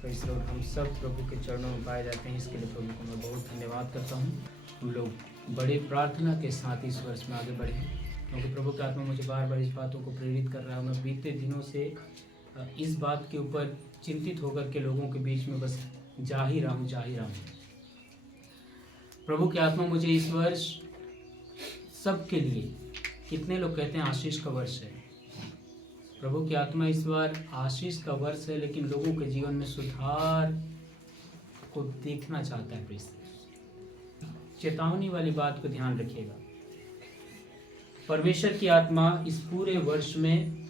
Praise Lord. हम सब प्रभु के चरणों में पाए जाते हैं, इसके लिए प्रभु को मैं बहुत धन्यवाद करता हूँ। हम लोग बड़े प्रार्थना के साथ इस वर्ष में आगे बढ़े हैं, क्योंकि प्रभु की आत्मा मुझे बार बार इस बातों को प्रेरित कर रहा है। मैं बीते दिनों से इस बात के ऊपर चिंतित होकर के लोगों के बीच में बस जा ही रहा हूँ। प्रभु की आत्मा मुझे इस वर्ष सबके लिए, कितने लोग कहते हैं आशीष का वर्ष है, प्रभु की आत्मा इस बार आशीष का वर्ष है, लेकिन लोगों के जीवन में सुधार को देखना चाहता है। प्लीज चेतावनी वाली बात को ध्यान रखिएगा। परमेश्वर की आत्मा इस पूरे वर्ष में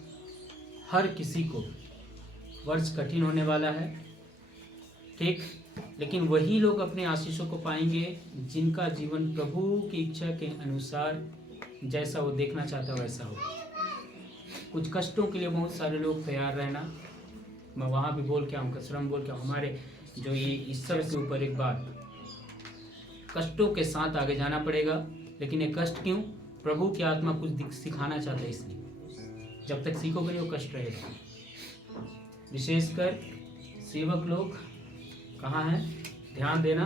हर किसी को, वर्ष कठिन होने वाला है, ठीक, लेकिन वही लोग अपने आशीषों को पाएंगे जिनका जीवन प्रभु की इच्छा के अनुसार जैसा वो देखना चाहता है वैसा हो। कुछ कष्टों के लिए बहुत सारे लोग तैयार रहना। मैं वहाँ भी बोल के आऊँ, कसरम बोल के आऊँ, हमारे जो ये ईश्वर के ऊपर एक बात, कष्टों के साथ आगे जाना पड़ेगा। लेकिन ये कष्ट क्यों? प्रभु की आत्मा कुछ सिखाना चाहता है, इसलिए जब तक सीखोगे नहीं वो कष्ट रहेगा। विशेषकर सेवक लोग कहाँ हैं, ध्यान देना।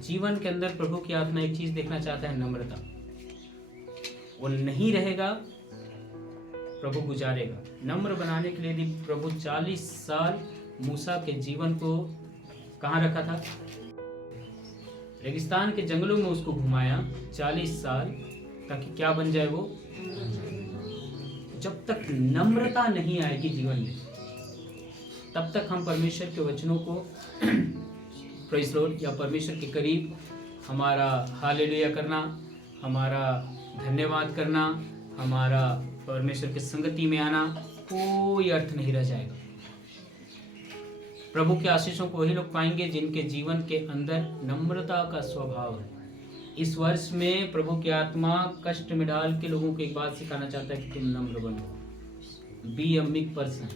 जीवन के अंदर प्रभु की आत्मा एक चीज देखना चाहता है, नम्रता। वो नहीं रहेगा, प्रभु गुजारेगा। नम्र बनाने के लिए यदि प्रभु 40 साल मूसा के जीवन को कहाँ रखा था, रेगिस्तान के जंगलों में उसको घुमाया 40 साल, ताकि क्या बन जाए वो। जब तक नम्रता नहीं आएगी जीवन में, तब तक हम परमेश्वर के वचनों को प्रेज़ लॉर्ड या परमेश्वर के करीब हमारा हालेलुया करना, हमारा धन्यवाद करना, हमारा परमेश्वर की संगति में आना, कोई अर्थ नहीं रह जाएगा। प्रभु के आशीषों को वही लोग पाएंगे जिनके जीवन के अंदर नम्रता का स्वभाव है। इस वर्ष में प्रभु की आत्मा कष्ट में डाल के लोगों को एक बात सिखाना चाहता है कि तुम नम्र बनो। Be a meek person,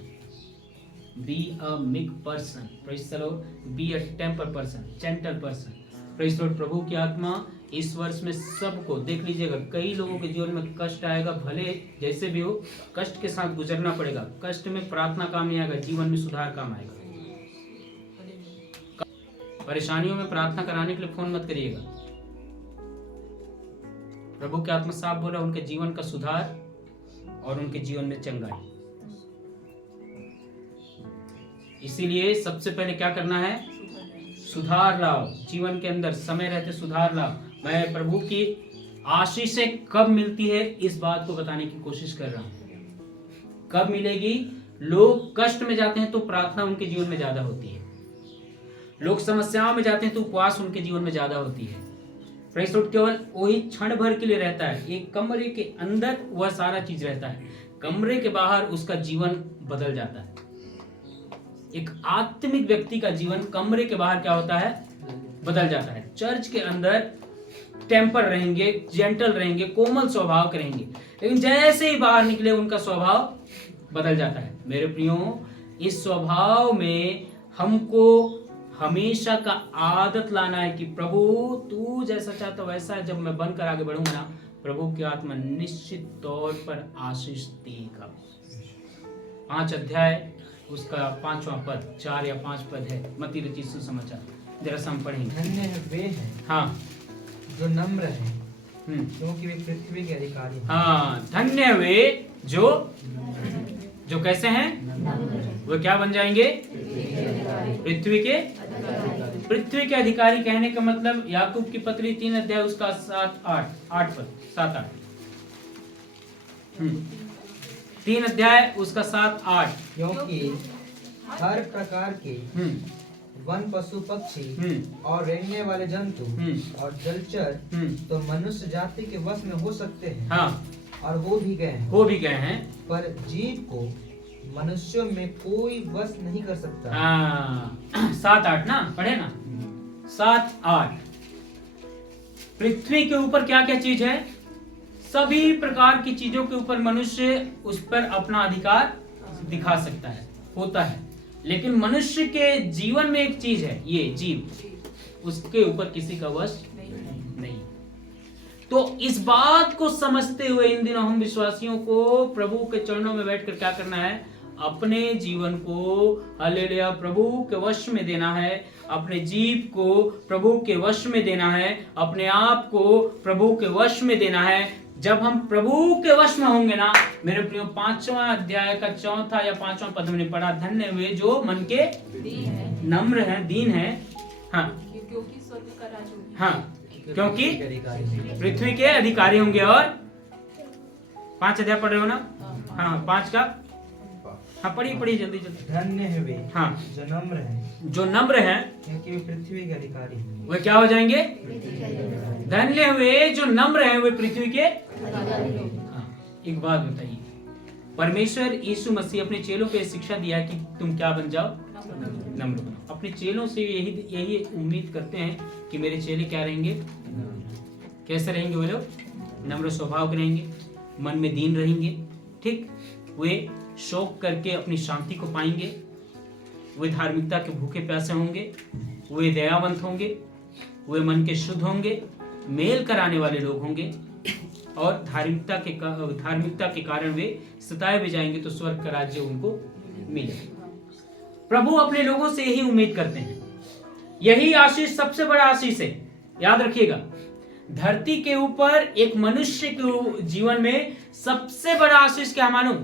be a meek person, praise the Lord. Be a temper person, gentle person, praise the Lord. प्रभु की आत्मा इस वर्ष में सबको, देख लीजिएगा, कई लोगों के जीवन में कष्ट आएगा, भले जैसे भी हो, कष्ट के साथ गुजरना पड़ेगा। कष्ट में प्रार्थना काम नहीं आएगा, जीवन में सुधार काम आएगा। परेशानियों में प्रार्थना कराने के लिए फोन मत करिएगा। प्रभु की आत्मा साफ बोला, उनके जीवन का सुधार और उनके जीवन में चंगाई। इसीलिए सबसे पहले क्या करना है, सुधार लाओ जीवन के अंदर, समय रहते सुधार लाओ। मैं प्रभु की आशीषें कब मिलती है इस बात को बताने की कोशिश कर रहा हूं। कब मिलेगी? लोग कष्ट में जाते हैं तो प्रार्थना उनके जीवन में ज्यादा होती है। लोग समस्याओं में जाते हैं तो उपवास उनके जीवन में ज्यादा होती है। प्रेज़ लॉर्ड केवल वही क्षण भर के लिए रहता है। एक कमरे के अंदर वह सारा चीज रहता है, कमरे के बाहर उसका जीवन बदल जाता है। एक आत्मिक व्यक्ति का जीवन कमरे के बाहर क्या होता है, बदल जाता है। चर्च के अंदर टेम्पर रहेंगे, जेंटल रहेंगे, कोमल स्वभाव के रहेंगे, लेकिन जैसे ही बाहर निकले उनका स्वभाव बदल जाता है। मेरे प्रियो, इस स्वभाव में हमको हमेशा का आदत लाना है कि प्रभु तू जैसा चाहता वैसा जब मैं बनकर आगे बढ़ूंगा ना, प्रभु की आत्मा निश्चित तौर पर आशीष देगा। 5 अध्याय उसका 5वां पद, 4 या 5 पद है, मत्ती रचित सुसमाचार, जरा से हम पढ़ेंगे। धन्य वे हैं, हाँ, जो नम्र हैं, क्योंकि वे पृथ्वी के अधिकारी हैं। हाँ, धन्य वे जो कैसे हैं, वो क्या बन जाएंगे, पृथ्वी के अधिकारी। कहने का मतलब याकूब की पत्री 3 अध्याय उसका 7-8 पद, 7-8, 3 अध्याय उसका 7-8। क्योंकि हर प्रकार के वन, पशु, पक्षी और रेंगने वाले जंतु और जलचर तो मनुष्य जाति के वश में हो सकते हैं, हाँ, और हो भी गए हैं, पर जीव को मनुष्यों में कोई वश नहीं कर सकता। 7-8 ना, पढ़े ना, 7-8। पृथ्वी के ऊपर क्या क्या चीज है, सभी प्रकार की चीजों के ऊपर मनुष्य उस पर अपना अधिकार दिखा सकता है, होता है। लेकिन मनुष्य के जीवन में एक चीज है, ये जीव, उसके ऊपर किसी का वश नहीं। तो इस बात को समझते हुए इन दिनों हम विश्वासियों को प्रभु के चरणों में बैठकर क्या करना है, अपने जीवन को हालेलुया प्रभु के वश में देना है, अपने जीव को प्रभु के वश में देना है, अपने आप को प्रभु के वश में देना है। जब हम प्रभु के वश में होंगे ना मेरे प्रियो, 5वां अध्याय का 4था या 5वां पद में पढ़ा, धन्य हुए जो मन के नम्र हैं, दीन हैं, हाँ क्योंकि स्वर्ग का राज होगा। हाँ, क्योंकि पृथ्वी के अधिकारी होंगे। और 5 अध्याय पढ़ रहे हो ना? हाँ 5 का, हाँ पढ़िए जल्दी जल्दी। धन्य है वे हाँ जो नम्र हैं, जो नम्र हैं क्योंकि वे पृथ्वी के अधिकारी हैं। वे क्या हो जाएंगे? धन्य हुए जो नम्र हैं, वे पृथ्वी के। हाँ, एक बात बताइए, परमेश्वर यीशु मसीह अपने चेलों को शिक्षा दिया कि तुम क्या बन जाओ? नम्र बनो। अपने चेलों से यही उम्मीद करते हैं कि मेरे चेले क्या रहेंगे? कैसे रहेंगे वे लोग? नम्र स्वभाव के रहेंगे, मन में दीन रहेंगे, ठीक, वे शौक करके अपनी शांति को पाएंगे, वे धार्मिकता के भूखे प्यासे होंगे, वे दयावंत होंगे, वे मन के शुद्ध होंगे, मेल कराने वाले लोग होंगे, और धार्मिकता के कारण वे सताए भी जाएंगे तो स्वर्ग का राज्य उनको मिलेगा। प्रभु अपने लोगों से यही उम्मीद करते हैं। यही आशीष सबसे बड़ा आशीष है, याद रखिएगा। धरती के ऊपर एक मनुष्य के जीवन में सबसे बड़ा आशीष क्या मालूम?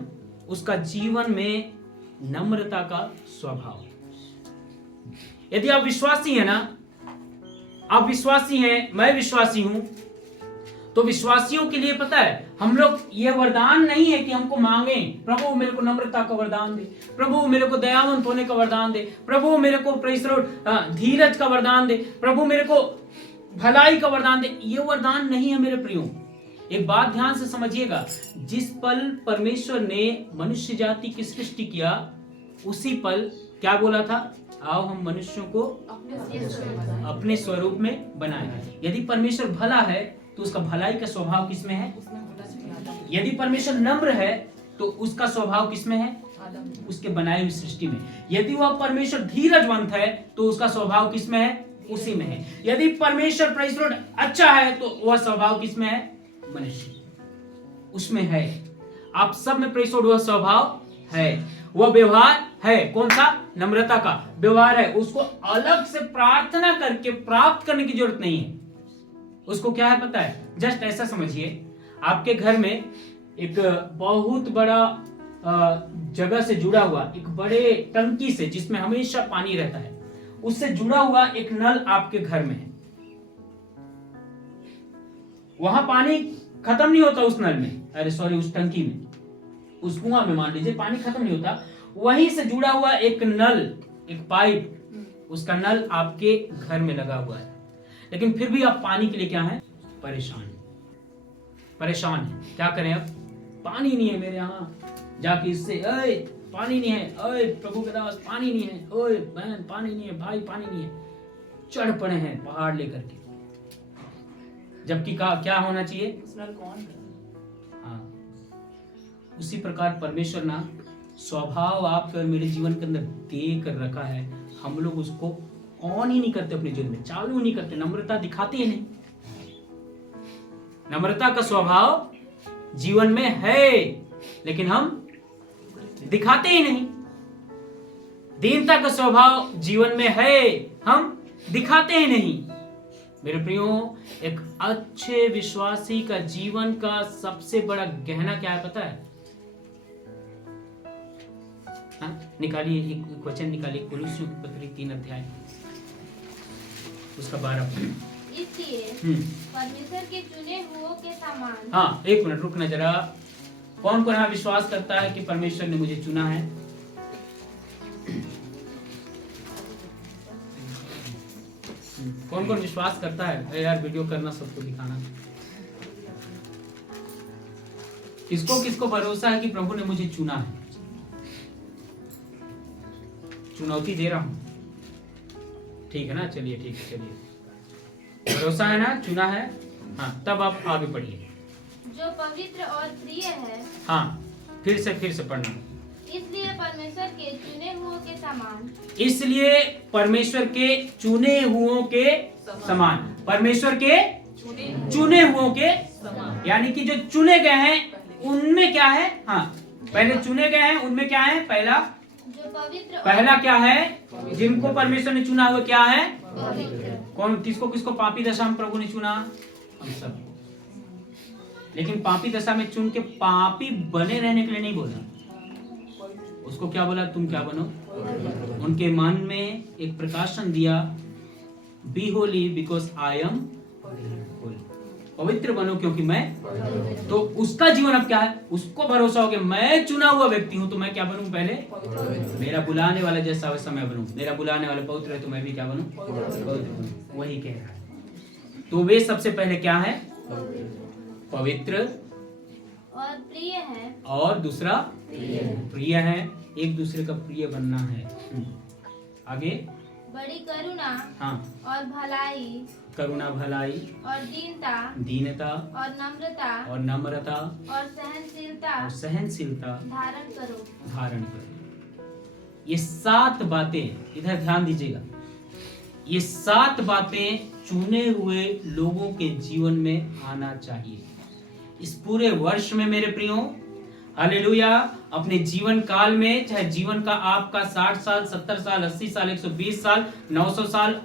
उसका जीवन में नम्रता का स्वभाव। यदि आप विश्वासी हैं ना, आप विश्वासी हैं, मैं विश्वासी हूं, तो विश्वासियों के लिए पता है, हम लोग ये वरदान नहीं है कि हमको मांगे प्रभु मेरे को नम्रता का वरदान दे, प्रभु मेरे को दयावंत होने का वरदान दे, प्रभु मेरे को प्रेज़ द लॉर्ड धीरज का वरदान दे, प्रभु मेरे को भलाई का वरदान दे। ये वरदान नहीं है मेरे प्रियो। एक बात ध्यान से समझिएगा, जिस पल परमेश्वर ने मनुष्य जाति की सृष्टि किया, उसी पल क्या बोला था? आओ हम मनुष्यों को अपने स्वरूप में बनाए। यदि परमेश्वर भला है तो उसका भलाई का स्वभाव किसमें है? यदि परमेश्वर नम्र है तो उसका स्वभाव किसमें है? उसके बनाई हुई सृष्टि में। यदि वह परमेश्वर धीरजवंत है तो उसका स्वभाव किसमें है? उसी में है। यदि परमेश्वर प्रेज़ द लॉर्ड अच्छा है तो वह स्वभाव किसमें है? मनुष्य उसमें है। आप सब में प्रेज़ द लॉर्ड वह स्वभाव है, वह व्यवहार है। कौन सा? नम्रता का व्यवहार है। उसको अलग से प्रार्थना करके प्राप्त करने की जरूरत नहीं है। उसको क्या है पता है? जस्ट ऐसा समझिए, आपके घर में एक बहुत बड़ा जगह से जुड़ा हुआ एक बड़े टंकी से, जिसमें हमेशा पानी रहता है, उससे जुड़ा हुआ एक नल आपके घर में है। वहां पानी खत्म नहीं होता उस नल में, अरे सॉरी उस टंकी में, उस कुआं में मान लीजिए पानी खत्म नहीं होता। वहीं से जुड़ा हुआ एक नल, एक पाइप, उसका नल आपके घर में लगा हुआ है, लेकिन फिर भी आप पानी के लिए क्या है? परेशान है। क्या करें अब? पानी नहीं है मेरे यहाँ, जाके इससे ओए पानी नहीं है, ओए प्रभु के दास पानी नहीं है, ओए बहन पानी नहीं है, भाई पानी नहीं है, चढ़ पड़े हैं पहाड़ लेकर के। जबकि क्या होना चाहिए? हाँ, उसी प्रकार परमेश्वर ना स्वभाव आपके और मेरे जीवन के अंदर दे कर रखा है। हम लोग उसको ऑन ही नहीं करते, अपने जीवन में चालू नहीं करते, नम्रता दिखाते ही नहीं। नम्रता का स्वभाव जीवन में है लेकिन हम दिखाते ही नहीं। दीनता का स्वभाव जीवन में है, हम दिखाते ही नहीं। मेरे प्रियो, एक अच्छे विश्वासी का जीवन का सबसे बड़ा गहना क्या है पता है? निकालिए एक वचन निकालिए, कोलोसियों की पत्री 3 अध्याय उसका 12 पद। इसलिए परमेश्वर के चुने हुओं के समान। हाँ, एक मिनट रुकना जरा। कौन कौन यहाँ विश्वास करता है कि परमेश्वर ने मुझे चुना है? कौन कौन विश्वास करता है? अरे यार वीडियो करना, सबको दिखाना। किसको किसको भरोसा है कि प्रभु ने मुझे चुना है? चुनौती दे रहा हूं, ठीक है ना? चलिए ठीक है, चलिए, भरोसा है ना? चुना है। हाँ, तब आप आगे पढ़िए। जो पवित्र और प्रिय है। हाँ, फिर से पढ़ना। इसलिए परमेश्वर के चुने हुओं के समान। इसलिए परमेश्वर के चुने हुओं के समान। परमेश्वर के चुने हुओं के, यानी कि जो चुने गए हैं उनमें क्या है? हाँ, पहले चुने गए हैं उनमें क्या है? पहला जो पवित्र पहला क्या है? जिनको परमेश्वर ने चुना हुआ क्या है? पवित्र। कौन? किसको किसको पापी दशा में प्रभु ने चुना? हम सब। लेकिन पापी दशा में चुन के पापी बने रहने के लिए नहीं बोला, उसको क्या बोला? तुम क्या बनो? उनके मन में एक प्रकाशन दिया, be holy because I am holy, पवित्र बनो क्योंकि मैं। तो उसका जीवन अब क्या है? उसको भरोसा हो कि मैं चुना हुआ व्यक्ति हूं, तो मैं क्या बनूं? पहले मेरा बुलाने वाला जैसा वैसा मैं बनूं। मेरा बुलाने वाला पवित्र है तो मैं भी क्या बनूं? पवित्र बनूं। वही कह रहा है। तो वे सबसे पहले क्या है? पवित्र और प्रिय है। और दूसरा प्रिय है। एक दूसरे का प्रिय बनना है। आगे बड़ी करुणा हाँ, और भलाई करुणा, भलाई और दीनता दीनता और नम्रता और नम्रता और सहनशीलता और सहनशीलता धारण करो। धारण करो। ये 7 बातें, इधर ध्यान दीजिएगा, ये 7 बातें चुने हुए लोगों के जीवन में आना चाहिए इस पूरे वर्ष में मेरे प्रियो। हालेलुया। अपने जीवन काल में, चाहे जीवन का आपका 60 साल, 70 साल, 80 साल, 120 साल, 900 साल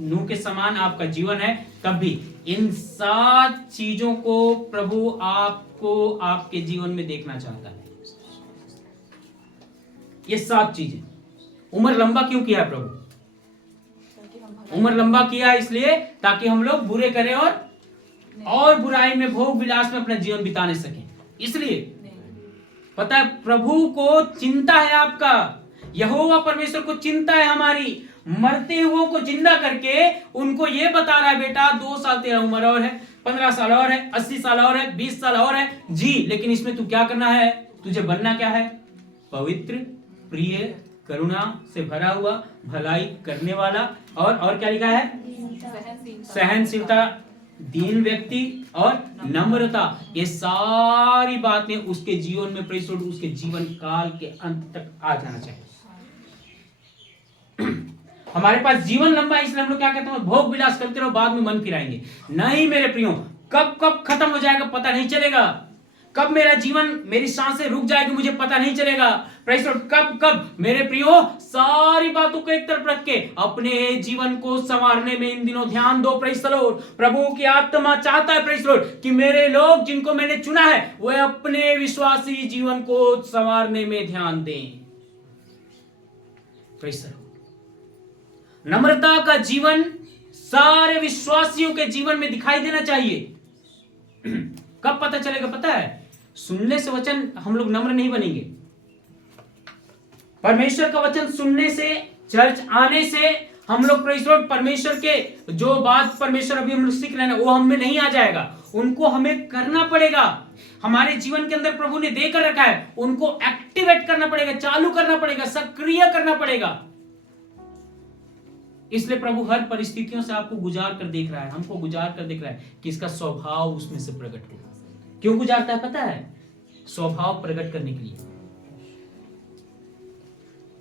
नूह के समान आपका जीवन है, तब भी इन 7 चीजों को प्रभु आपको आपके जीवन में देखना चाहता है। ये 7 चीजें। उम्र लंबा क्यों किया प्रभु? उम्र लंबा किया इसलिए ताकि हम लोग बुरे करें और बुराई में, भोग विलास में अपना जीवन बिताने सकें। इसलिए पता है, प्रभु को चिंता है आपका, यहोवा परमेश्वर को चिंता है हमारी। मरते हुओं को जिंदा करके उनको ये बता रहा है, बेटा 2 साल तेरा उम्र और है, 15 साल और है, 80 साल और है, 20 साल और है जी, लेकिन इसमें तू क्या करना है? तुझे बनना क्या है? पवित्र, प्रिय, करुणा से भरा हुआ, भलाई करने वाला, और क्या लिखा है? सहनशीलता, दीन व्यक्ति और नम्रता। ये सारी बातें उसके जीवन में, प्रेषित उसके जीवन काल के अंत तक आ जाना चाहिए। हमारे पास जीवन लंबा है, इसलिए हम लोग क्या कहते हैं? भोग विलास करते रहो, बाद में मन फिराएंगे। नहीं मेरे प्रियो, कब कब खत्म हो जाएगा पता नहीं चलेगा। कब मेरा जीवन, मेरी सांसें रुक जाएगी मुझे पता नहीं चलेगा। Praise the Lord. कब कब मेरे प्रियो, सारी बातों को एक तरफ रख के अपने जीवन को संवारने में इन दिनों ध्यान दो। Praise the Lord. प्रभु की आत्मा चाहता है प्रेज़ द लॉर्ड कि मेरे लोग जिनको मैंने चुना है वे अपने विश्वासी जीवन को संवारने में ध्यान दें। Praise the Lord. नम्रता का जीवन सारे विश्वासियों के जीवन में दिखाई देना चाहिए। कब पता चलेगा पता है? सुनने से वचन हम लोग नम्र नहीं बनेंगे। परमेश्वर का वचन सुनने से, चर्च आने से हम लोग प्रेज़ द लॉर्ड परमेश्वर के जो बात परमेश्वर अभी हम लोग सीख रहे हैं वो हम में नहीं आ जाएगा। उनको हमें करना पड़ेगा। हमारे जीवन के अंदर प्रभु ने देकर रखा है, उनको एक्टिवेट करना पड़ेगा, चालू करना पड़ेगा, सक्रिय करना पड़ेगा। इसलिए प्रभु हर परिस्थितियों से आपको गुजार कर देख रहा है, हमको गुजार कर देख रहा है कि इसका स्वभाव उसमें से प्रकट हो। क्यों गुजारता है पता है? स्वभाव प्रकट करने के लिए।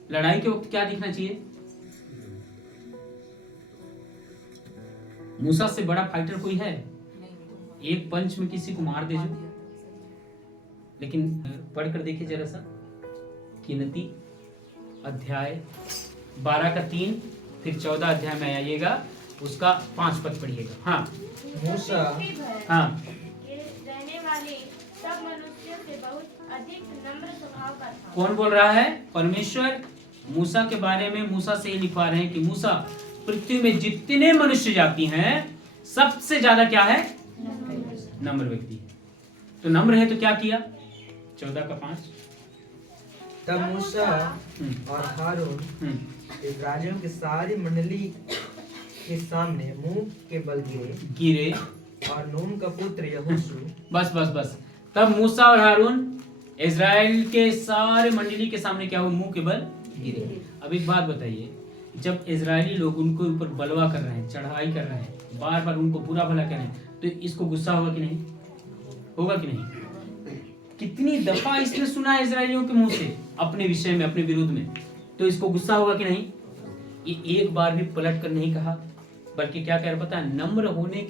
लड़ाई के वक्त क्या दिखना चाहिए? मूसा से बड़ा फाइटर कोई है? एक पंच में किसी को मार दे जो। लेकिन पढ़कर देखिए जरा सा, गिनती अध्याय 12 का 3, फिर 14 अध्याय में आइएगा, उसका 5 पद पढ़िएगा। हाँ मूसा हाँ रहने वाले सब मनुष्यों से बहुत अधिक नम्र स्वभाव का था। कौन बोल रहा है? परमेश्वर मूसा के बारे में मूसा से ही लिखवा रहे हैं कि मूसा, पृथ्वी में जितने मनुष्य जाति हैं सबसे ज्यादा क्या है? नम्र व्यक्ति। तो नम्र है तो क्या किया? 14 का 5। तब मूसा और हारून इस्राएलियों की सारी मंडली के सामने मुंह के बल गिरे और नून का पुत्र यहोशू। बस। तब मूसा और हारून इजराइल के सारे मंडली के सामने क्या हुआ? मुंह के बल गिरे। अब एक बात बताइए, जब इजरायली लोग उनको ऊपर बलवा कर रहे हैं, चढ़ाई कर रहे हैं, बार बार उनको बुरा भला कर रहे हैं, तो इसको गुस्सा होगा कि नहीं? होगा कि नहीं? कितनी दफा इसने सुना है इजरायलियों के मुंह से अपने विषय में, अपने विरुद्ध में, तो इसको गुस्सा होगा कि नहीं? ये एक बार भी पलट कर नहीं कहा, बल्कि क्या कह रहा पता है, नम्र होने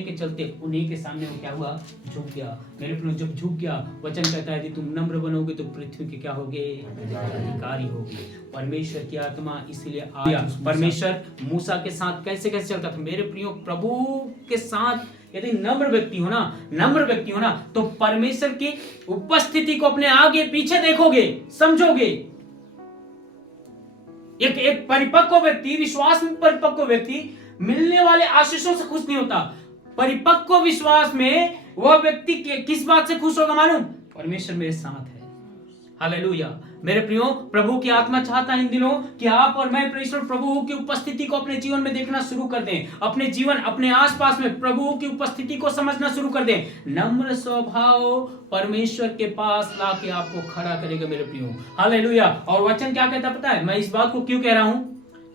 के चलते उन्हीं के सामने वो क्या हुआ, झुक गया। मेरे प्रियो, जब झुक गया, वचन कहता है यदि तुम नम्र बनोगे तो पृथ्वी के क्या होगे, अधिकारी होगे। परमेश्वर की आत्मा इसीलिए आया। परमेश्वर मूसा के साथ कैसे कैसे चलता था मेरे प्रियो, प्रभु के साथ यदि नम्र व्यक्ति हो ना तो परमेश्वर की उपस्थिति को अपने आगे पीछे देखोगे, समझोगे। एक परिपक्व व्यक्ति, विश्वास में परिपक्व व्यक्ति मिलने वाले आशीषों से खुश नहीं होता। परिपक्व विश्वास में वह व्यक्ति किस बात से खुश होगा मालूम, परमेश्वर मेरे साथ है। हालेलुया। मेरे प्रियो, प्रभु की आत्मा चाहता है इन दिनों कि आप और मैं परमेश्वर प्रभु की उपस्थिति को अपने जीवन में देखना शुरू कर दें। अपने जीवन, अपने आसपास में प्रभु की उपस्थिति को समझना शुरू कर दें। नम्र स्वभाव परमेश्वर के पास लाके आपको खड़ा करेगा मेरे प्रियो। हालेलुया। और वचन क्या कहता पता है, मैं इस बात को क्यों कह रहा हूं,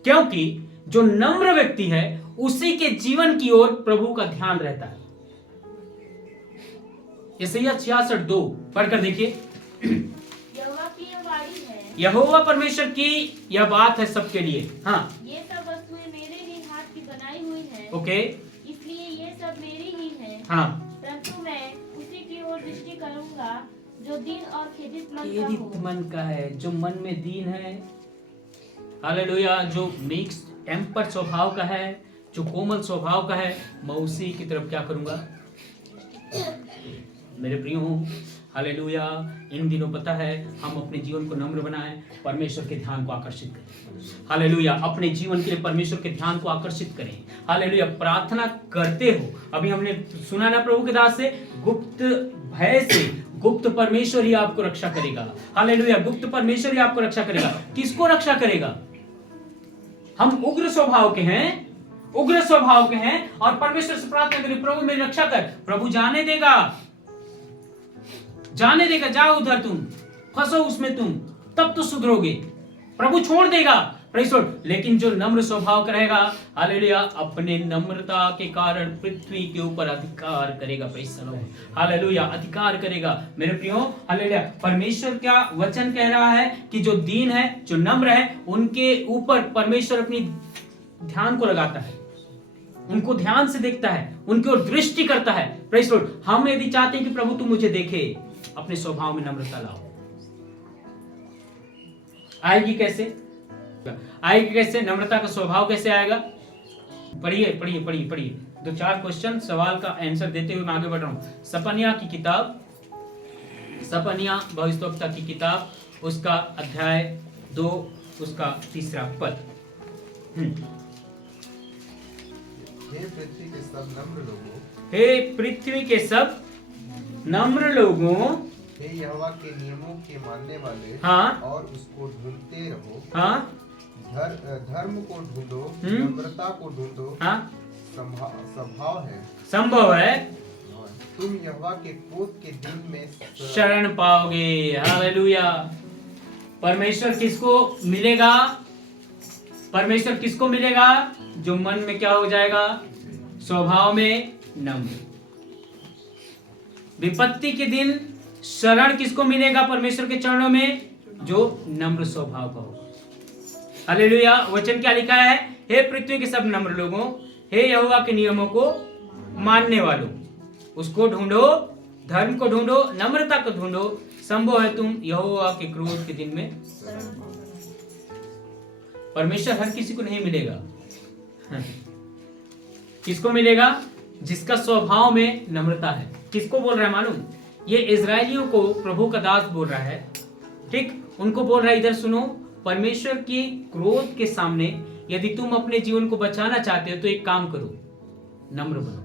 क्योंकि जो नम्र व्यक्ति है उसी के जीवन की ओर प्रभु का ध्यान रहता है। यशायाह 66:2 पढ़कर देखिए। यहोवा परमेश्वर की यह बात है सबके लिए। हाँ, ये सब वस्तुएं मेरे ही हाथ की बनाई हुई हैं। ओके, इसलिए ये सब मेरी ही हैं। हाँ, परंतु मैं उसी की ओर दृष्टि करूंगा जो दीन और खेदित मन का है, जो मन में दीन है। हालेलुया। जो मिक्स टेम्पर स्वभाव का है, जो कोमल स्वभाव का है, मैं उसी की तरफ क्या करूंगा मेरे प्रियो। हालेलुया। इन दिनों पता है हम अपने जीवन को नम्र बनाएं, परमेश्वर के ध्यान को आकर्षित करें। हालेलुया। अपने जीवन के लिए परमेश्वर के ध्यान को आकर्षित करें। हालेलुया। प्रार्थना करते हो, अभी हमने सुना ना प्रभु के दास से, गुप्त भय से गुप्त परमेश्वर ही आपको रक्षा करेगा। हालेलुया। गुप्त परमेश्वर ही आपको रक्षा करेगा। किसको रक्षा करेगा? हम उग्र स्वभाव के हैं और परमेश्वर से प्रार्थना करें, प्रभु मेरी रक्षा कर। प्रभु जाने देगा, जाओ उधर, तुम फंसो उसमें, तुम तब तो सुधरोगे। प्रभु छोड़ देगा, प्रेज़ लॉर्ड। लेकिन जो नम्र स्वभाव का रहेगा, हालेलुया, अपने नम्रता के कारण पृथ्वी के ऊपर अधिकार करेगा। Praise Lord. हालेलुया। अधिकार करेगा मेरे प्रियो। हालेलुया। परमेश्वर का वचन कह रहा है कि जो दीन है, जो नम्र है, उनके ऊपर परमेश्वर अपनी ध्यान को लगाता है, उनको ध्यान से देखता है, उनकी ओर दृष्टि करता है। Praise Lord. हम यदि चाहते हैं कि प्रभु तू मुझे देखे, अपने स्वभाव में नम्रता लाओ। आएगी कैसे? नम्रता का स्वभाव कैसे आएगा? पढ़िए 2-4 क्वेश्चन सवाल का आंसर देते हुए मैं आगे बढ़ रहा हूं। सपन्या भविष्यवक्ता की किताब, उसका अध्याय 2, उसका 3 पद। हे पृथ्वी के सब नम्र लोगों, हे पृथ्वी के सब नम्र लोगों, हे यहोवा के नियमों के मानने वाले, हाँ, और उसको ढूंढते रहो। हाँ, धर्म को ढूंढो, नम्रता को ढूंढो, हाँ, संभव है। तुम यहोवा के क्रोध के दिन में शरण पाओगे। हालेलुया। परमेश्वर किसको मिलेगा? जो मन में क्या हो जाएगा? स्वभाव में नम्र। विपत्ति के दिन शरण किसको मिलेगा परमेश्वर के चरणों में? जो नम्र स्वभाव का होगा। हालेलुया। वचन क्या लिखा है? हे पृथ्वी के सब नम्र लोगों, हे यहोवा के नियमों को मानने वालों, उसको ढूंढो, धर्म को ढूंढो, नम्रता को ढूंढो, संभव है तुम यहोवा के क्रोध के दिन में। परमेश्वर हर किसी को नहीं मिलेगा। किसको मिलेगा? जिसका स्वभाव में नम्रता है। किसको बोल रहा है मालूम? ये इजरायलियों को प्रभु का दास बोल रहा है। ठीक, उनको बोल रहा है, इधर सुनो, परमेश्वर के क्रोध के सामने यदि तुम अपने जीवन को बचाना चाहते हो तो एक काम करो, नम्र बनो।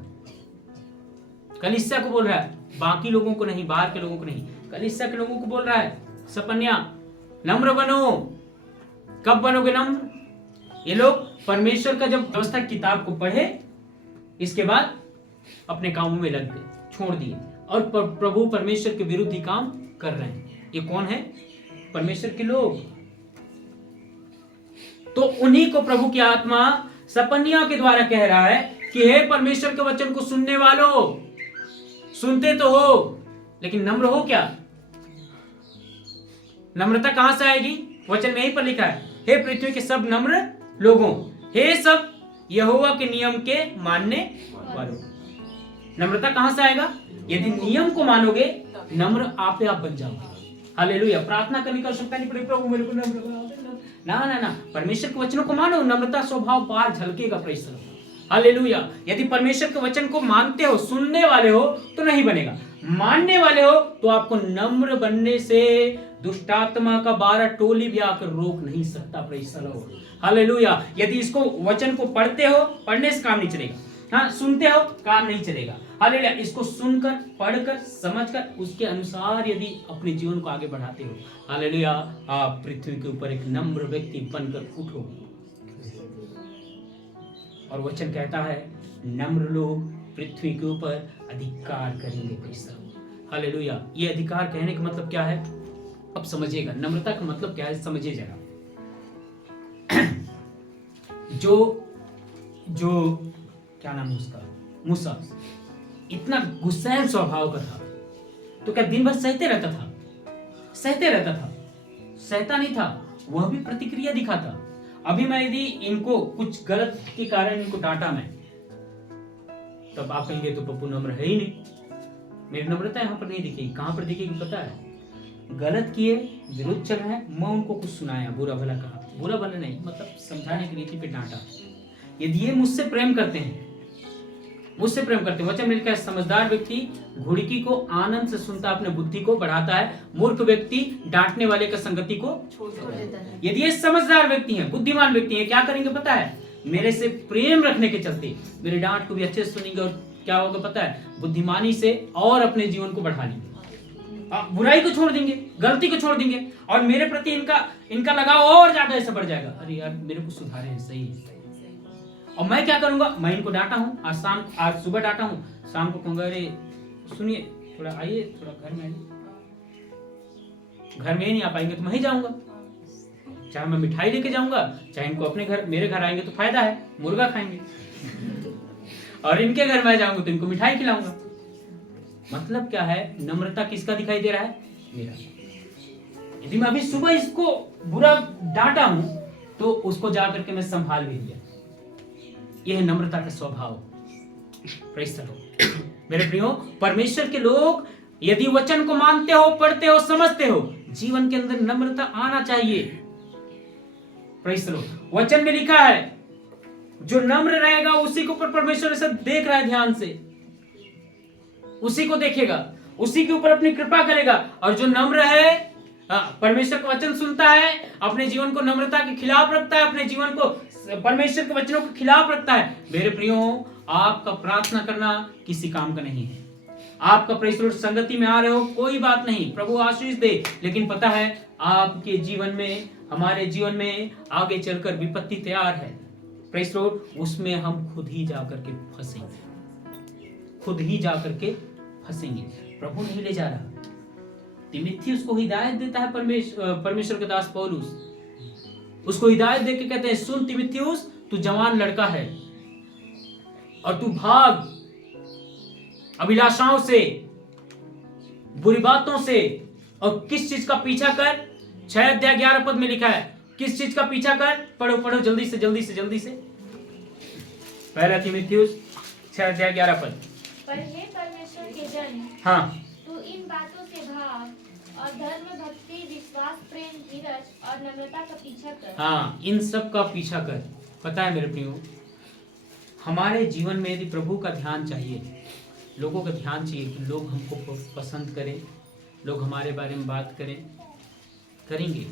कलीसिया को बोल रहा है, बाकी लोगों को नहीं, बाहर के लोगों को नहीं, कलीसिया के लोगों को बोल रहा है, सपन्या नम्र बनो। कब बनोगे नम्र? ये लोग परमेश्वर का जब व्यवस्था किताब को पढ़े, इसके बाद अपने कामों में लग गए, छोड़ दिए, और प्रभु परमेश्वर के विरुद्ध ही काम कर रहे हैं। ये कौन है? परमेश्वर के लोग। तो उन्हीं को प्रभु की आत्मा सपन्या के द्वारा कह रहा है कि हे परमेश्वर के वचन को सुनने वालों, सुनते तो हो लेकिन नम्र हो क्या? नम्रता कहां से आएगी? वचन में यहीं पर लिखा है, हे पृथ्वी के सब नम्र लोगों, हे सब यहोवा के नियम के मानने वालों। नम्रता कहां से आएगा? यदि नियम को मानोगे, नम्र आप बन जाओगे। हालेलुया। प्रार्थना करने की आवश्यकता नहीं पड़ेगी, प्रभु मेरे को नम्र बना दे। ना ना ना, परमेश्वर के वचनों को मानो, नम्रता स्वभाव बाहर झलकेगा। Praise the Lord. हालेलुया। यदि परमेश्वर के वचन को मानते हो, सुनने वाले हो, तो नहीं बनेगा। मानने वाले हो तो आपको नम्र बनने से दुष्टात्मा का 12 टोली भी आकर रोक नहीं सकता। Praise the Lord. हालेलुया। यदि इसको वचन को पढ़ते हो, पढ़ने से काम नहीं चलेगा। हाँ, सुनते हो, काम नहीं चलेगा। हालेलुया। इसको सुनकर, पढ़कर, समझकर, उसके अनुसार यदि अपने जीवन को आगे बढ़ाते हो, हालेलुया, आप पृथ्वी के ऊपर एक नम्र व्यक्ति बनकर उठो। और वचन कहता है, नम्र लोग पृथ्वी के ऊपर अधिकार करेंगे। हालेलुया। ये अधिकार कहने का मतलब क्या है? अब समझिएगा, नम्रता का मतलब क्या है, समझिए जरा। जो क्या नाम है उसका, मूसा, इतना गुस्सैल स्वभाव का था, तो क्या दिन भर सहते रहता था? सहते रहता था? सहता नहीं था, वह भी प्रतिक्रिया दिखाता। अभी मैं यदि इनको कुछ गलत के कारण इनको डांटा मैं, तब आप कहेंगे तो पप्पू नम्र है ही नहीं। मेरी नम्रता यहाँ पर नहीं दिखेगी। कहां पर दिखेगी पता है? गलत किए, विरोध चल रहा है, मैं उनको कुछ सुनाया, बुरा भला कहा, बुरा भला नहीं, मतलब समझाने की रीति पे डांटा। यदि ये मुझसे प्रेम करते हैं, मुझसे प्रेम करते हैं, वचन मिलकर समझदार व्यक्ति घुड़की को आनंद से सुनता, अपने बुद्धि को बढ़ाता है, मूर्ख व्यक्ति डांटने वाले का संगति को छोड़ देता है। यदि ये समझदार व्यक्ति हैं, बुद्धिमान व्यक्ति हैं, क्या करेंगे पता है? मेरे से प्रेम रखने के चलते मेरे डांट को भी अच्छे से सुनेंगे, और क्या होगा पता है? बुद्धिमानी से और अपने जीवन को बढ़ा लेंगे, बुराई को छोड़ देंगे, गलती को छोड़ देंगे, और मेरे प्रति इनका लगाव और ज्यादा ऐसा बढ़ जाएगा। अरे यार, मेरे को सुधारे हैं, सही है। और मैं क्या करूंगा? मैं इनको डांटा हूं, आज सुबह डांटा हूं, शाम को कहूंगा, अरे सुनिए, थोड़ा आइए, थोड़ा घर में आइए। घर में नहीं आ पाएंगे तो मैं ही जाऊंगा, चाहे मैं मिठाई लेके जाऊंगा, चाहे इनको अपने घर, मेरे घर आएंगे तो फायदा है, मुर्गा खाएंगे। और इनके घर में जाऊंगा तो इनको मिठाई खिलाऊंगा। मतलब क्या है? नम्रता किसका दिखाई दे रहा है? मेरा। यदि मैं अभी सुबह इसको बुरा डांटा हूं, तो उसको जाकर के मैं संभाल भी लिया। यह है नम्रता का स्वभाव। Praise the Lord. मेरे प्रियो, परमेश्वर के लोग यदि वचन को मानते हो, पढ़ते हो, समझते हो, जीवन के अंदर नम्रता आना चाहिए। Praise the Lord. वचन में लिखा है, जो नम्र रहेगा उसी को ऊपर परमेश्वर ऐसा देख रहा है, ध्यान से उसी को देखेगा, उसी के ऊपर अपनी कृपा करेगा। और जो नम्र है, परमेश्वर का वचन सुनता है, अपने जीवन को नम्रता के खिलाफ रखता है, अपने जीवन को परमेश्वर के वचनों के खिलाफ रखता है, मेरे प्रियो, आपका प्रार्थना करना किसी काम का नहीं है। आपका प्रेषित संगति में आ रहे हो, कोई बात नहीं, प्रभु आशीष दे, लेकिन पता है आपके जीवन में, हमारे जीवन में आगे चलकर विपत्ति तैयार है। प्रेषित, उसमें हम खुद ही जाकर के फंसेंगे, खुद ही जाकर के फंसेंगे। प्रभु नहीं ले जा रहा। तिमुथियुस को हिदायत देता है परमेश्वर के दास पौलुस, उसको हिदायत देके कहते हैं, सुन तिमुथियुस, तू जवान लड़का है और तू भाग अभिलाषाओं से, बुरी बातों से, और किस चीज का पीछा कर? 6 अध्याय 11 पद में लिखा है, किस चीज का पीछा कर? पढ़ो जल्दी से जल्दी से जल्दी से। पहला तिमुथियुस 6 अध्याय 11 पद। पर हे परमेश्वर के जन, हाँ, तू इन बातों से भाग और धर्म, भक्ति, विश्वास, प्रेम, धीरज और नम्रता का पीछा कर। हाँ, इन सब का पीछा कर। पता है मेरे प्रियो, हमारे जीवन में यदि प्रभु का ध्यान चाहिए, लोगों का ध्यान चाहिए, कि लोग हमको पसंद करें, लोग हमारे बारे में बात करेंगे,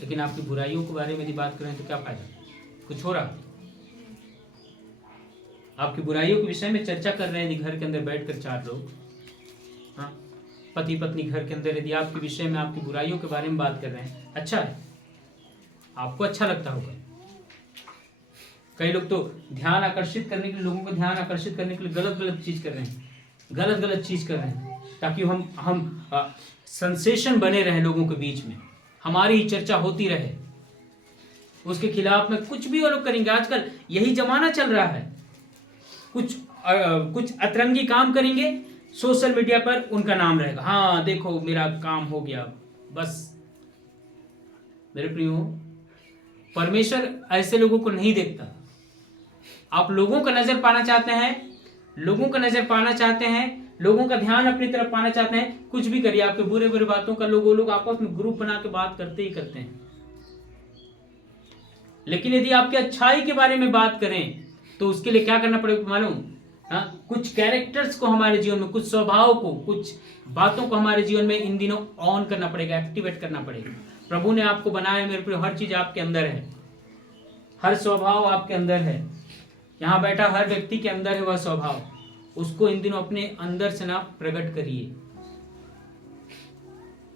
लेकिन आपकी बुराइयों के बारे में यदि बात करें तो क्या फायदा? कुछ हो रहा? आपकी बुराइयों के विषय में चर्चा कर रहे हैं यदि घर के अंदर बैठकर 4 लोग, हाँ, पति पत्नी घर के अंदर यदि आपके विषय में, आपकी बुराइयों के बारे में बात कर रहे हैं, अच्छा है, आपको अच्छा लगता होगा। कई लोग तो ध्यान आकर्षित करने के लिए, लोगों को ध्यान आकर्षित करने के लिए गलत चीज कर रहे हैं, गलत चीज कर रहे हैं, ताकि हम सेंसेशन बने रहे लोगों के बीच में, हमारी ही चर्चा होती रहे, उसके खिलाफ में कुछ भी वो लोग करेंगे। आजकल यही जमाना चल रहा है। कुछ अतरंगी काम करेंगे, सोशल मीडिया पर उनका नाम रहेगा, हाँ देखो मेरा काम हो गया, बस। मेरे प्रियो, परमेश्वर ऐसे लोगों को नहीं देखता। आप लोगों का नजर पाना चाहते हैं, लोगों का नजर पाना चाहते हैं, लोगों का ध्यान अपनी तरफ पाना चाहते हैं, कुछ भी करिए, आपके बुरे बुरे बातों का लोग आपस में ग्रुप बना के बात करते ही करते हैं। लेकिन यदि आपकी अच्छाई के बारे में बात करें तो उसके लिए क्या करना पड़ेगा मालूम? हाँ, कुछ कैरेक्टर्स को हमारे जीवन में, कुछ स्वभाव को, कुछ बातों को हमारे जीवन में इन दिनों ऑन करना पड़ेगा, एक्टिवेट करना पड़ेगा। प्रभु ने आपको बनाया मेरे प्रिय, हर चीज आपके अंदर है, हर स्वभाव आपके अंदर है, यहाँ बैठा हर व्यक्ति के अंदर है वह स्वभाव। उसको इन दिनों अपने अंदर से ना प्रकट करिए,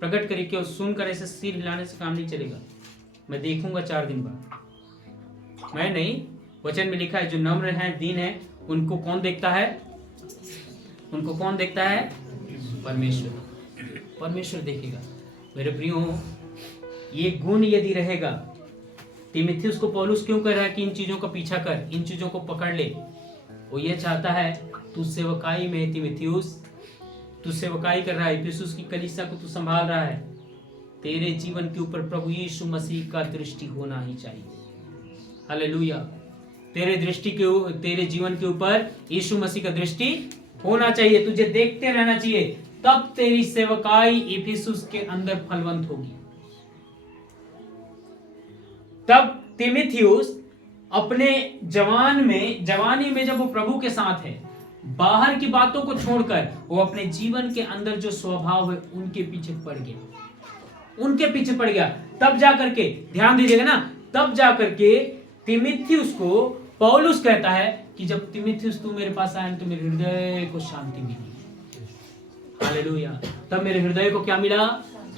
प्रकट करिए। क्यों सुनकर ऐसे सिर हिलाने से काम नहीं चलेगा। मैं देखूंगा 4 दिन बाद, मैं नहीं, वचन में लिखा है जो नम्र हैं, दीन है, उनको कौन देखता है? उनको कौन देखता है? परमेश्वर। परमेश्वर देखेगा। मेरे प्रियो, ये गुण यदि रहेगा, तीमुथियुस को पौलुस क्यों कह रहा है कि इन चीजों का पीछा कर, इन चीजों को पकड़ ले? वो ये चाहता है तू सेवकाई में, तीमुथियुस तू सेवकाई कर रहा है, इफिसुस की कलीसिया को तू संभाल रहा है, तेरे जीवन के ऊपर प्रभु यीशु मसीह का दृष्टि होना ही चाहिए। हालेलुया। तेरे जीवन के ऊपर यीशु मसीह का दृष्टि होना चाहिए, तुझे देखते रहना चाहिए, तब तेरी सेवकाई इफिसुस के अंदर फलवंत होगी। तब तीमुथियुस अपने जवानी में जब वो प्रभु के साथ है, बाहर की बातों को छोड़कर वो अपने जीवन के अंदर जो स्वभाव है उनके पीछे पड़ गया, तब जाकर के, ध्यान दीजिएगा ना, तब जाकर के तीमुथियुस को पौलुस कहता है कि जब तीमुथियुस तू मेरे पास आया तो मेरे हृदय को शांति मिली। हालेलुया। तब मेरे हृदय को क्या मिला?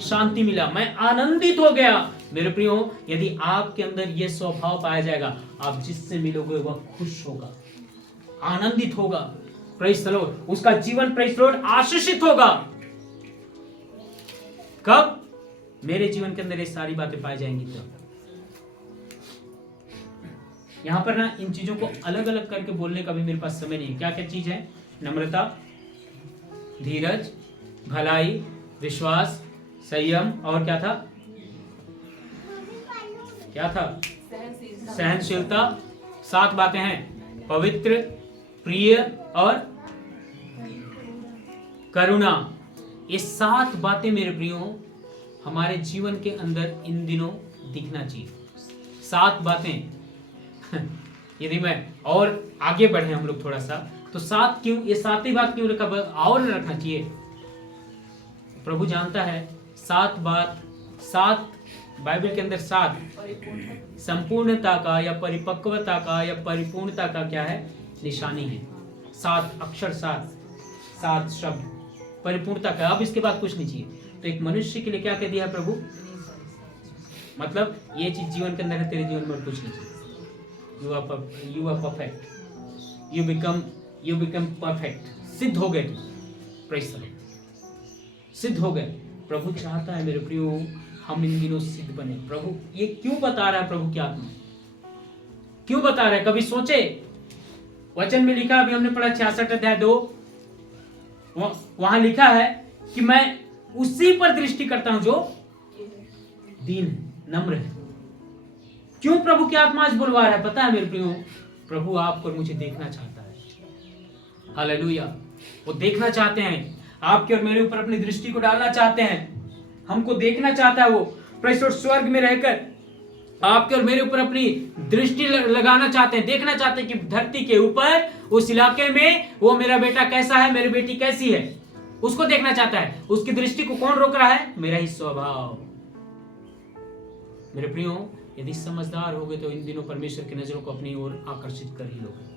शांति मिला, मैं आनंदित हो गया। मेरे प्रियो, यदि आपके अंदर यह स्वभाव पाया जाएगा, आप जिससे मिलोगे वह खुश होगा, आनंदित होगा। Praise the Lord. उसका जीवन प्रेज़ द लॉर्ड आशीषित होगा। कब? मेरे जीवन के अंदर ये सारी बातें पाई जाएंगी। तो यहां पर ना इन चीजों को अलग अलग करके बोलने का भी मेरे पास समय नहीं है। क्या क्या चीज है? नम्रता, धीरज, भलाई, विश्वास, संयम, और क्या था? सहनशीलता। 7 बातें हैं। पवित्र, प्रिय और करुणा। ये 7 बातें मेरे प्रियो हमारे जीवन के अंदर इन दिनों दिखना चाहिए। 7 बातें। यदि मैं और आगे बढ़े हम लोग थोड़ा सा, तो 7 क्यों, ये 7 ही बात क्यों और रखना चाहिए? प्रभु जानता है 7 बात, 7 बाइबल के अंदर 7 संपूर्णता का या परिपक्वता का या परिपूर्णता का क्या है? निशानी है। 7 अक्षर, 7 शब्द परिपूर्णता का। अब इसके बाद कुछ नहीं चाहिए। तो एक मनुष्य के लिए क्या कह दिया है प्रभु? मतलब ये चीज जीवन के अंदर है, तेरे जीवन में कुछ नहीं चाहिए। You are perfect. You become perfect. सिद्ध हो गए तुम। Praise the Lord. सिद्ध हो गए। प्रभु चाहता है मेरे प्रियो हम इन दिनों सिद्ध बने। प्रभु ये क्यों बता रहा है? प्रभु की आत्मा क्यों बता रहा है? कभी सोचे? वचन में लिखा, अभी हमने पढ़ा 66 अध्याय 2, वहां लिखा है कि मैं उसी पर दृष्टि करता हूं जो दीन है, नम्र है। क्यों प्रभु की आत्मा आज बुलवा रहा है? पता है मेरे प्रियो, प्रभु आपको और मुझे देखना चाहता है। हालेलुया। वो देखना चाहते हैं, आपके और मेरे ऊपर अपनी दृष्टि को डालना चाहते हैं, हमको देखना चाहता है। वो प्रेषित स्वर्ग में रहकर आपके और मेरे ऊपर अपनी दृष्टि लगाना चाहते हैं, देखना चाहते हैं कि धरती के ऊपर, उस इलाके में वो मेरा बेटा कैसा है, मेरी बेटी कैसी है, उसको देखना चाहता है। उसकी दृष्टि को कौन रोक रहा है? मेरा ही स्वभाव। मेरे प्रियो, यदि समझदार हो गए तो इन दिनों परमेश्वर की नजरों को अपनी ओर आकर्षित कर ही लोगे,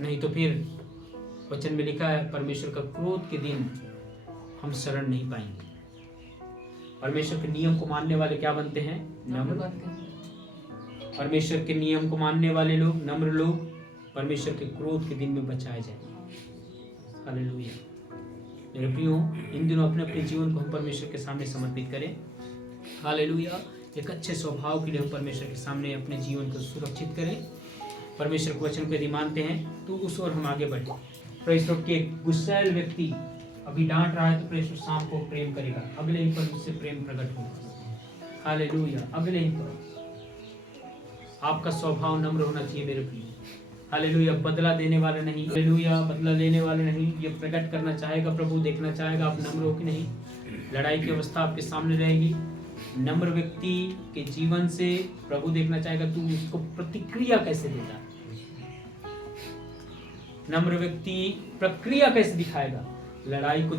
नहीं तो फिर वचन में लिखा है परमेश्वर का क्रोध के दिन हम शरण नहीं पाएंगे। परमेश्वर के नियम को मानने वाले क्या बनते हैं? नम्र। परमेश्वर के नियम को मानने वाले लोग, नम्र लोग, परमेश्वर के क्रोध के दिन में बचाए जाएंगे। हालेलुया। मेरे प्रियो, इन दिनों अपने अपने जीवन को हम परमेश्वर के सामने समर्पित करें। हालेलुया। एक अच्छे स्वभाव के लिए हम परमेश्वर के सामने अपने जीवन को सुरक्षित करें। परमेश्वर के वचन को यदि मानते हैं तो उस ओर हम आगे बढ़े। परमेश्वर के गुस्सैल व्यक्ति अभी डांट रहा है तो परमेश्वर शाम को प्रेम करेगा, अगले ही पर उससे प्रेम प्रकट होगा। हालेलुया। अगले ही पर, आपका स्वभाव नम्र होना चाहिए मेरे प्रिय। हालेलुया, बदला देने वाला नहीं, हालेलुया, बदला लेने वाला नहीं। ये प्रकट करना चाहेगा प्रभु, देखना चाहेगा आप नम्र हो कि नहीं। लड़ाई की अवस्था आपके सामने रहेगी। नम्र व्यक्ति के जीवन से प्रभु देखना चाहेगा तू उसको प्रतिक्रिया कैसे देता है। नम्र व्यक्ति प्रक्रिया कैसे दिखाएगा। लड़ाई को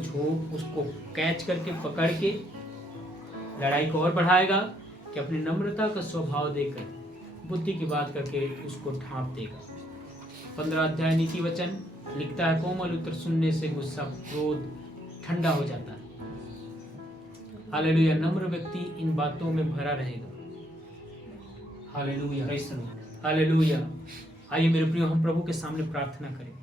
उसको कैच करके पकड़ के लड़ाई को और बढ़ाएगा कि अपनी नम्रता का स्वभाव देकर बुद्धि की बात करके उसको ढांप देगा। 15 अध्याय नीति वचन लिखता है, कोमल उत्तर सुनने से गुस्सा क्रोध ठंडा हो जाता है। हालेलुया, नम्र व्यक्ति इन बातों में भरा रहेगा। Hallelujah, hallelujah. आइए मेरे प्रियो, हम प्रभु के सामने प्रार्थना करें।